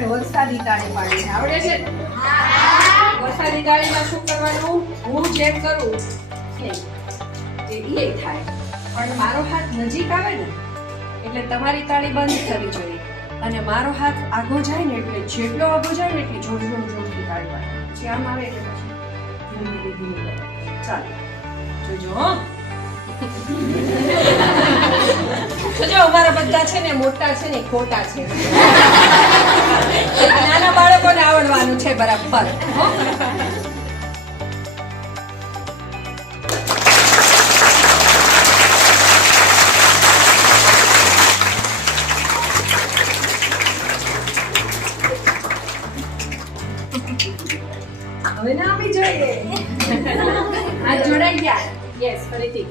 આપણે વરસાદી તાળી પાડીએ. આવડે છે ને? વરસાદી તાળીમાં શું કરવાનું? હું જેમ કરું એ થાય, પણ મારો હાથ નજીક આવે ને એટલે તમારી તાળી બંધ થવી જોઈએ, અને મારો હાથ આગો જાય ને એટલે જેટલો આગો જાય ને એટલી જોરથી તાળી પાડવાની. પછી આમ આવે એટલે પછી ધીમે ધીમે. ચાલો જોજો. જોજો અમારા બધા છે ને મોટા છે ને ખોટા છે. નાના બાળકોને આવડવાનું છે બરાબર. હવે ના આવી જોઈએ. આ જોડાઈ ગયા. યસ, ફરીથી.